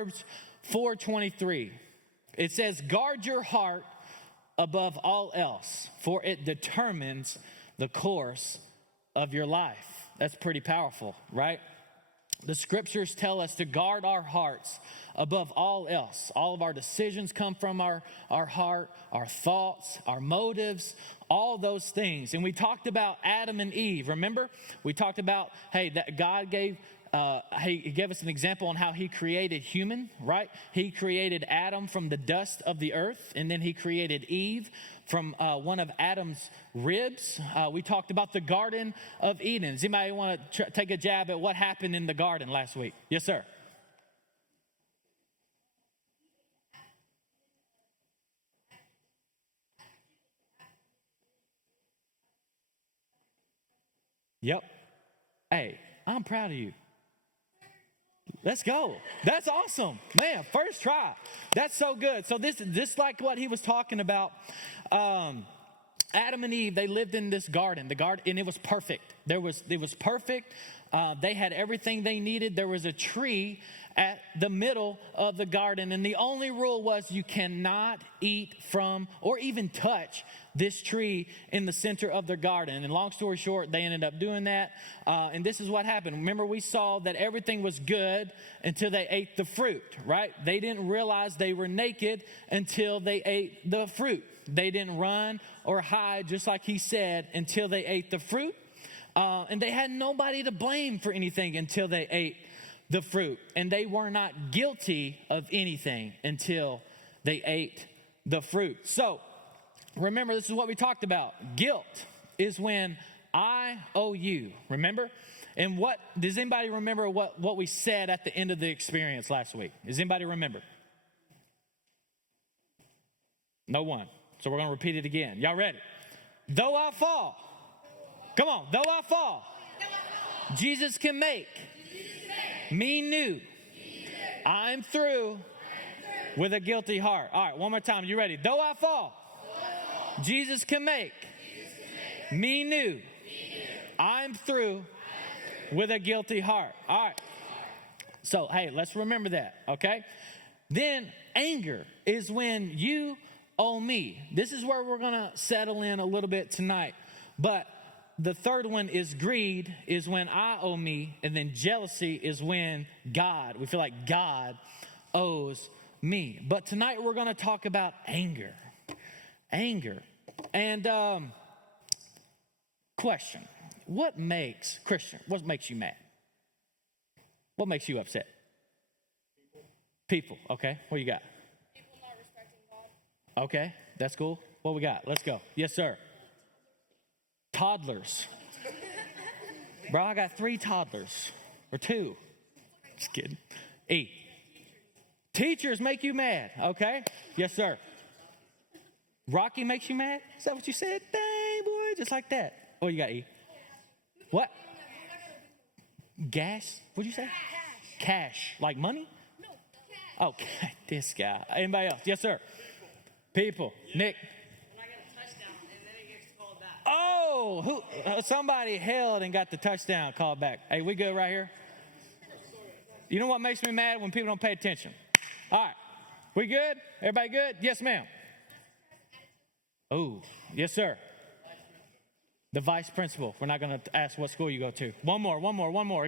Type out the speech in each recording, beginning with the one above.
Proverbs 4:23. It says, guard your heart above all else, for it determines the course of your life. That's pretty powerful, right? The scriptures tell us to guard our hearts above all else. All of our decisions come from our heart, our thoughts, our motives, all those things. And we talked about Adam and Eve, remember? We talked about, that God gave he gave us an example on how he created human, right? He created Adam from the dust of the earth, and then he created Eve from one of Adam's ribs. We talked about the Garden of Eden. Does anybody want to take a jab at what happened in the garden last week? Yes, sir. Yep. Hey, I'm proud of you. Let's go. That's awesome. Man, first try. That's so good. So this like what he was talking about. Adam and Eve, they lived in this garden. The garden, and it was perfect. It was perfect. They had everything they needed. There was a tree at the middle of the garden, and the only rule was you cannot eat from or even touch this tree in the center of their garden. And long story short, they ended up doing that. And this is what happened. Remember, we saw that everything was good until they ate the fruit, right? They didn't realize they were naked until they ate the fruit. They didn't run or hide, just like he said, until they ate the fruit. And they had nobody to blame for anything until they ate the fruit. And they were not guilty of anything until they ate the fruit. So, remember, this is what we talked about. Guilt is when I owe you. Remember? And what does anybody remember what we said at the end of the experience last week? Does anybody remember? No one. So we're going to repeat it again. Y'all ready? Though I fall. Come on. Though I fall. Jesus can make me new. I'm through with a guilty heart. All right, one more time. You ready? Though I fall. Jesus can make me new. I'm through with a guilty heart. All right. So, hey, let's remember that, okay? Then anger is when you owe me. This is where we're going to settle in a little bit tonight. But the third one is greed, is when I owe me. And then jealousy is when we feel like God owes me. But tonight we're going to talk about anger. Anger. And question, what makes you mad? What makes you upset? People, okay. What you got? People not respecting God. Okay, that's cool. What we got? Let's go. Yes, sir. Toddlers. Bro, I got 3 toddlers. Or 2. Just kidding. E. Teachers make you mad, okay? Yes, sir. Rocky makes you mad? Is that what you said? Dang, boy, just like that. Oh, you got E. What? Gas? What'd you say? Cash. Like money? No, cash. Oh, this guy. Anybody else? Yes, sir. People. Nick. When I get a touchdown and then it gets called back. Oh, somebody held and got the touchdown called back. Hey, we good right here? You know what makes me mad? When people don't pay attention. All right. We good? Everybody good? Yes, ma'am. Oh, yes, sir. The vice principal. We're not going to ask what school you go to. One more.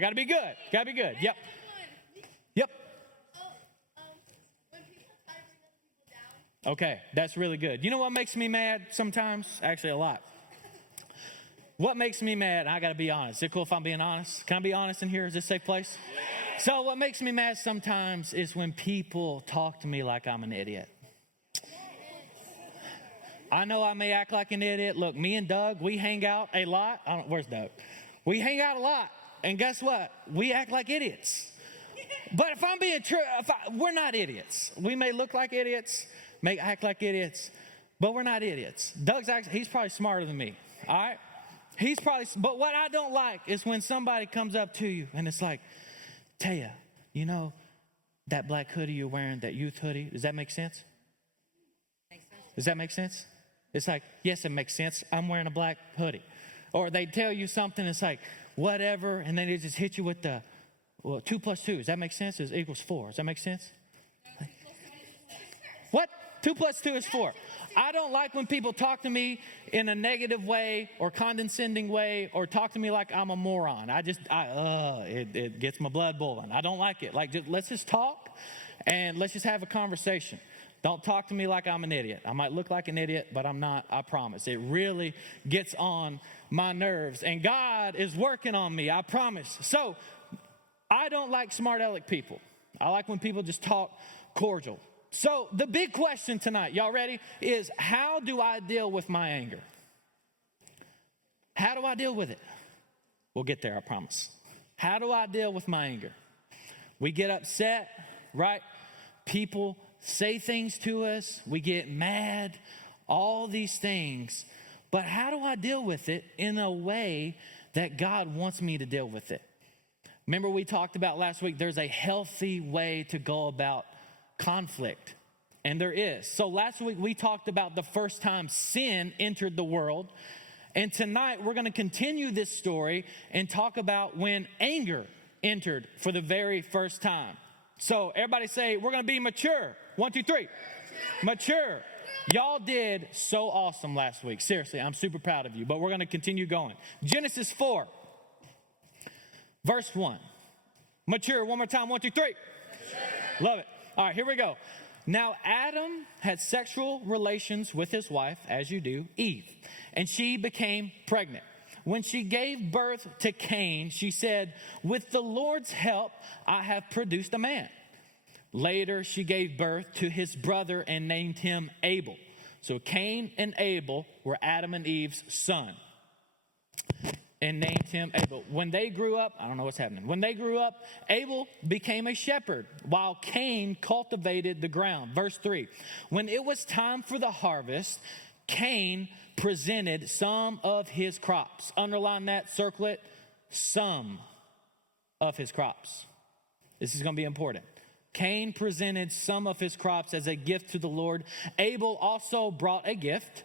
Got to be good. Yep. When people try to bring other people down. Okay, that's really good. You know what makes me mad sometimes? Actually, a lot. What makes me mad? I got to be honest. Is it cool if I'm being honest? Can I be honest in here? Is this a safe place? So what makes me mad sometimes is when people talk to me like I'm an idiot. I know I may act like an idiot. Look, me and Doug, we hang out a lot. Where's Doug? We hang out a lot. And guess what? We act like idiots. But if I'm being true, we're not idiots. We may look like idiots, may act like idiots, but we're not idiots. He's probably smarter than me. All right? But what I don't like is when somebody comes up to you and it's like, Taya, you know, that black hoodie you're wearing, that youth hoodie, does that make sense? Does that make sense? It's like, yes, it makes sense. I'm wearing a black hoodie. Or they tell you something, it's like, whatever, and then they just hit you with the, Well, 2 plus 2, does that make sense? Is equals 4. Does that make sense? What? 2 plus 2 is 4. I don't like when people talk to me in a negative way or condescending way or talk to me like I'm a moron. It gets my blood boiling. I don't like it. Like, let's just talk and let's just have a conversation. Don't talk to me like I'm an idiot. I might look like an idiot, but I'm not, I promise. It really gets on my nerves, and God is working on me, I promise. So, I don't like smart aleck people. I like when people just talk cordial. So, the big question tonight, y'all ready, is how do I deal with my anger? How do I deal with it? We'll get there, I promise. How do I deal with my anger? We get upset, right? People say things to us, we get mad, all these things. But how do I deal with it in a way that God wants me to deal with it? Remember we talked about last week, there's a healthy way to go about conflict. And there is. So last week we talked about the first time sin entered the world. And tonight we're going to continue this story and talk about when anger entered for the very first time. So everybody say, we're going to be mature. 1, 2, 3. Mature. Y'all did so awesome last week. Seriously, I'm super proud of you. But we're going to continue going. Genesis 4, verse 1. Mature. One more time. 1, 2, 3. Mature. Love it. All right, here we go. Now Adam had sexual relations with his wife, as you do, Eve, and she became pregnant. When she gave birth to Cain, she said, with the Lord's help, I have produced a man. Later, she gave birth to his brother and named him Abel. So Cain and Abel were Adam and Eve's son, and named him Abel. When they grew up, I don't know what's happening. When they grew up, Abel became a shepherd, while Cain cultivated the ground. Verse 3, when it was time for the harvest, Cain presented some of his crops. Underline that, circle it, some of his crops. This is going to be important. Cain presented some of his crops as a gift to the Lord. Abel also brought a gift.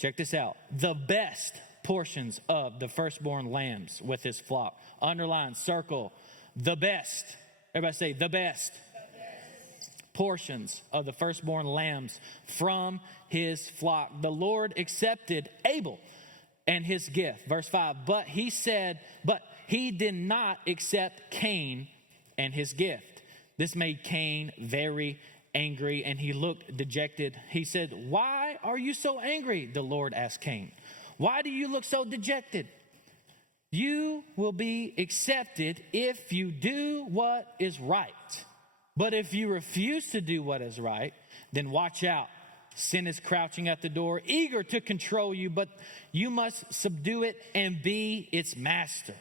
Check this out. The best portions of the firstborn lambs with his flock. Underline, circle, the best. Everybody say, the best. Portions of the firstborn lambs from his flock. The Lord accepted Abel and his gift. Verse 5, but he did not accept Cain and his gift. This made Cain very angry, and he looked dejected. He said, why are you so angry? The Lord asked Cain. Why do you look so dejected? You will be accepted if you do what is right. But if you refuse to do what is right, then watch out. Sin is crouching at the door, eager to control you, but you must subdue it and be its master.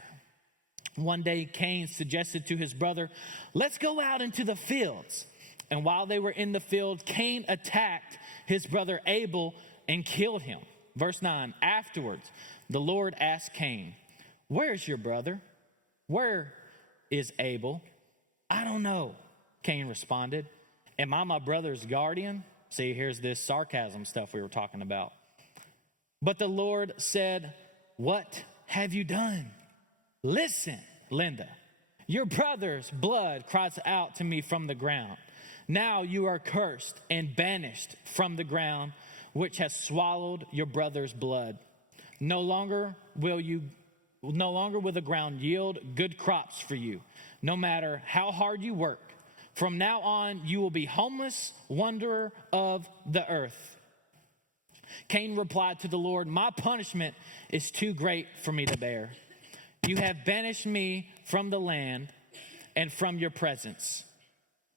One day, Cain suggested to his brother, let's go out into the fields. And while they were in the field, Cain attacked his brother Abel and killed him. Verse 9, afterwards, the Lord asked Cain, where is your brother? Where is Abel? I don't know, Cain responded. Am I my brother's guardian? See, here's this sarcasm stuff we were talking about. But the Lord said, what have you done? Listen, Linda, your brother's blood cries out to me from the ground. Now you are cursed and banished from the ground, which has swallowed your brother's blood. No longer will the ground yield good crops for you, no matter how hard you work. From now on, you will be homeless, wanderer of the earth. Cain replied to the Lord, my punishment is too great for me to bear. You have banished me from the land and from your presence.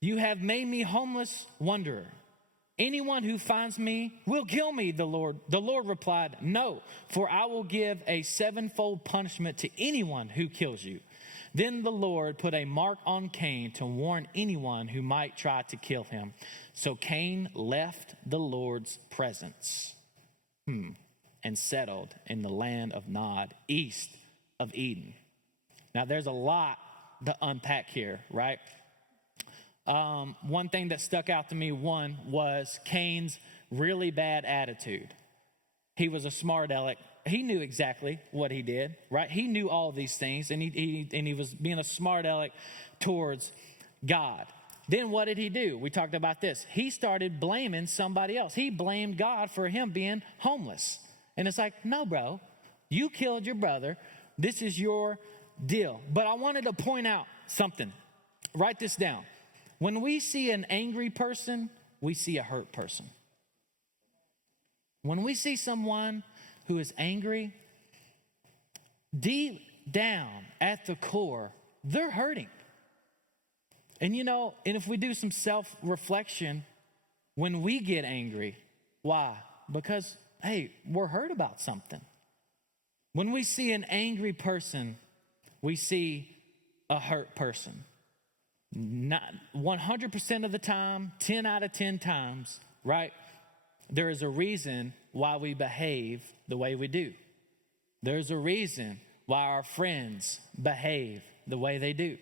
You have made me homeless wanderer. Anyone who finds me will kill me, the Lord replied, no, for I will give a 7-fold punishment to anyone who kills you. Then the Lord put a mark on Cain to warn anyone who might try to kill him. So Cain left the Lord's presence and settled in the land of Nod, east of Eden. Now there's a lot to unpack here, right? One thing that stuck out to me, was Cain's really bad attitude. He was a smart aleck. he knew exactly what he did, right? He knew all these things, and he was being a smart aleck towards God. Then what did he do? We talked about this. He started blaming somebody else. He blamed God for him being homeless. And it's like, no, bro, you killed your brother. This is your deal. But I wanted to point out something. Write this down. When we see an angry person, we see a hurt person. When we see someone who is angry, deep down at the core, they're hurting. And and if we do some self-reflection, when we get angry, why? Because, hey, we're hurt about something. When we see an angry person, we see a hurt person. Not 100% of the time, 10 out of 10 times, right? There is a reason why we behave the way we do. There's a reason why our friends behave the way they do.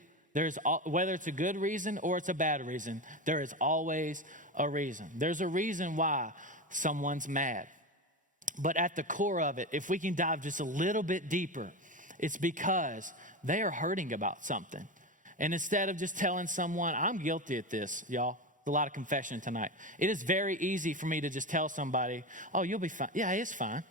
Whether it's a good reason or it's a bad reason, there is always a reason. There's a reason why someone's mad. But at the core of it, if we can dive just a little bit deeper, it's because they are hurting about something. And instead of just telling someone, I'm guilty at this, y'all, a lot of confession tonight. It is very easy for me to just tell somebody, oh, you'll be fine. Yeah, it's fine.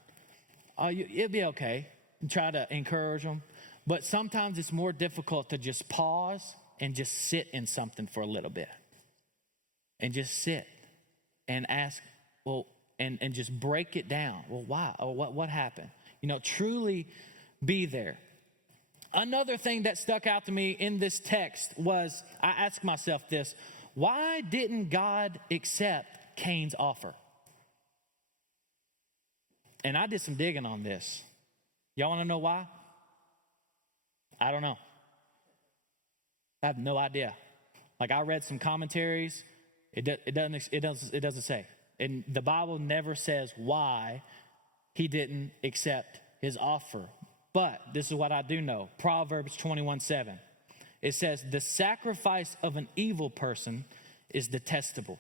Oh, it'll be okay. And try to encourage them. But sometimes it's more difficult to just pause and just sit in something for a little bit. And just sit and ask, well, and just break it down. Well, why? Or what happened? Truly be there. Another thing that stuck out to me in this text was, I asked myself this, why didn't God accept Cain's offer? And I did some digging on this. Y'all want to know why? I don't know. I have no idea. Like, I read some commentaries. It doesn't say. And the Bible never says why he didn't accept his offer. But this is what I do know. Proverbs 21:7. It says, the sacrifice of an evil person is detestable,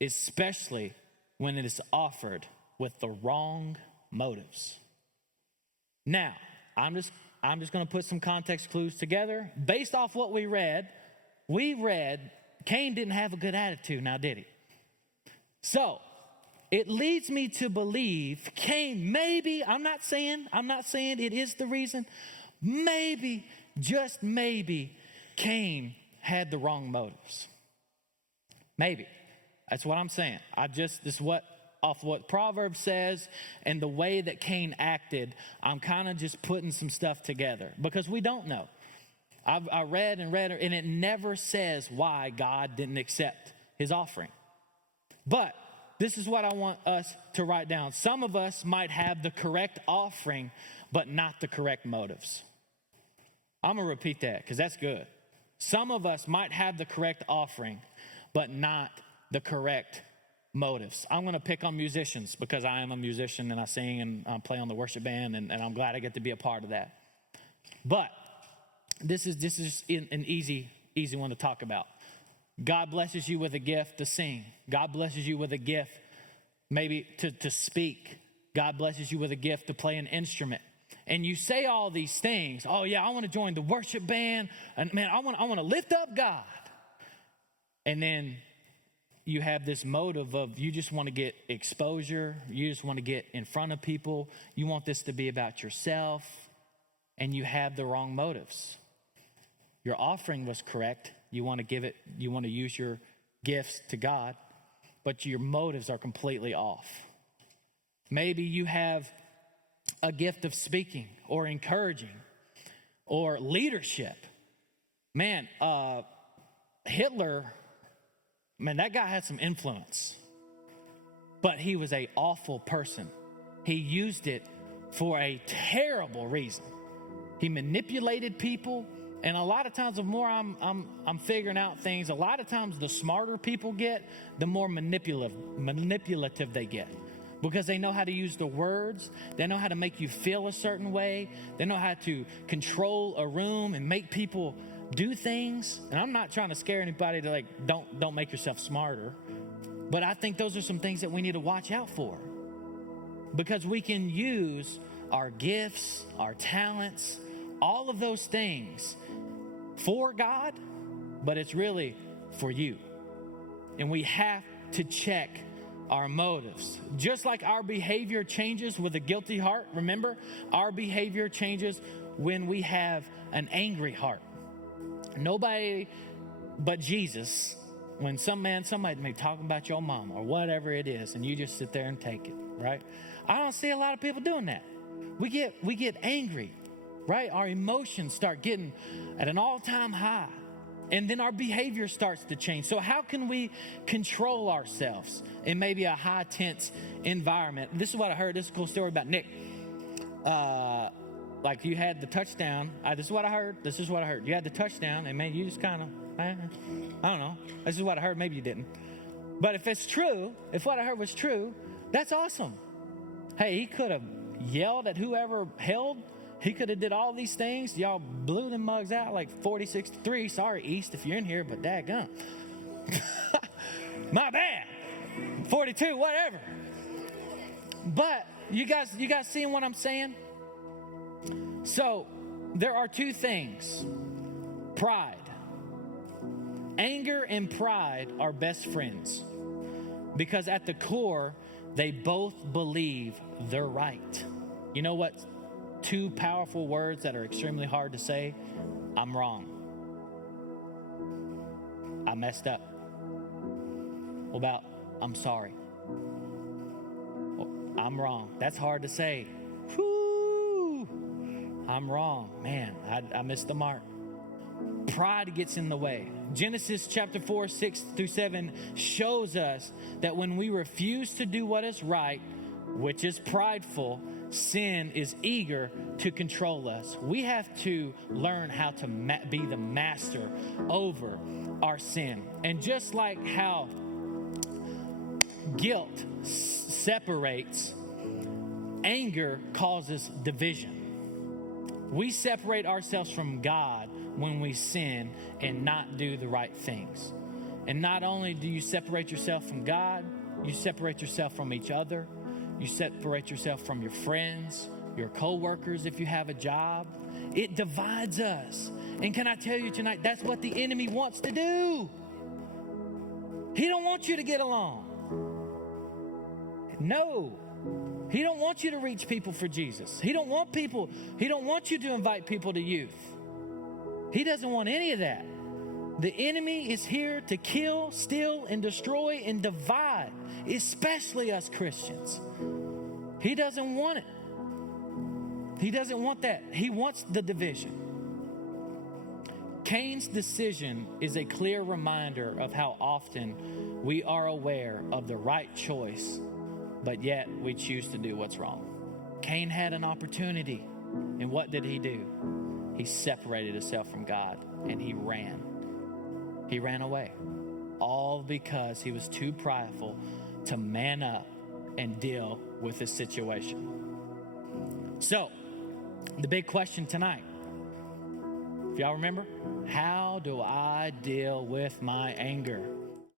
especially when it is offered with the wrong motives. Now, I'm just going to put some context clues together. Based off what we read Cain didn't have a good attitude, now did he? So, it leads me to believe Cain, maybe, I'm not saying it is the reason, maybe, just maybe, Cain had the wrong motives. Maybe. That's what I'm saying. This is off what Proverbs says and the way that Cain acted, I'm kind of just putting some stuff together because we don't know. I read, and it never says why God didn't accept his offering. But this is what I want us to write down. Some of us might have the correct offering, but not the correct motives. I'm going to repeat that because that's good. Some of us might have the correct offering, but not the correct motives. I'm going to pick on musicians because I am a musician and I sing and I play on the worship band and I'm glad I get to be a part of that. But this is an easy one to talk about. God blesses you with a gift to sing. God blesses you with a gift maybe to speak. God blesses you with a gift to play an instrument. And you say all these things. Oh yeah, I want to join the worship band. And man, I want to lift up God. And then you have this motive of you just want to get exposure. You just want to get in front of people. You want this to be about yourself. And you have the wrong motives. Your offering was correct. You want to use your gifts to God, but your motives are completely off. Maybe you have a gift of speaking or encouraging or leadership. Man, Hitler, that guy had some influence, but he was an awful person. He used it for a terrible reason. He manipulated people. And a lot of times, the more I'm figuring out things, a lot of times the smarter people get, the more manipulative they get. Because they know how to use the words, they know how to make you feel a certain way, they know how to control a room and make people do things. And I'm not trying to scare anybody to don't make yourself smarter. But I think those are some things that we need to watch out for. Because we can use our gifts, our talents, all of those things for God, but it's really for you. And we have to check our motives. Just like our behavior changes with a guilty heart, remember, our behavior changes when we have an angry heart. Nobody but Jesus, when somebody may talk about your mom or whatever it is, and you just sit there and take it, right? I don't see a lot of people doing that. We get angry, right? Our emotions start getting at an all-time high. And then our behavior starts to change. So how can we control ourselves in maybe a high tense environment? This is what I heard. This is a cool story about Nick. Like you had the touchdown. This is what I heard. You had the touchdown, and man, you just kind of, I don't know. This is what I heard. Maybe you didn't. But if it's true, if what I heard was true, that's awesome. Hey, he could have yelled at whoever held. He could have did all these things. Y'all blew them mugs out like 46-3. Sorry, East, if you're in here, but daggone. My bad. 42, whatever. But you guys seeing what I'm saying? So there are two things. Pride. Anger and pride are best friends. Because at the core, they both believe they're right. You know what? Two powerful words that are extremely hard to say. I'm wrong. I messed up. What about I'm sorry? Well, I'm wrong. That's hard to say. Whoo! I'm wrong. Man, I missed the mark. Pride gets in the way. Genesis chapter 4, 6-7 shows us that when we refuse to do what is right, which is prideful, sin is eager to control us. We have to learn how to be the master over our sin. And just like how guilt separates, anger causes division. We separate ourselves from God when we sin and not do the right things. And not only do you separate yourself from God, you separate yourself from each other. You separate yourself from your friends, your co-workers if you have a job. It divides us. And can I tell you tonight, that's what the enemy wants to do. He don't want you to get along. No. He don't want you to reach people for Jesus. He don't want you to invite people to youth. He doesn't want any of that. The enemy is here to kill, steal, and destroy and divide, especially us Christians. He doesn't want it. He doesn't want that. He wants the division. Cain's decision is a clear reminder of how often we are aware of the right choice, but yet we choose to do what's wrong. Cain had an opportunity, and what did he do? He separated himself from God, and he ran. He ran away, all because he was too prideful to man up and deal with the situation. So, the big question tonight, if y'all remember, how do I deal with my anger?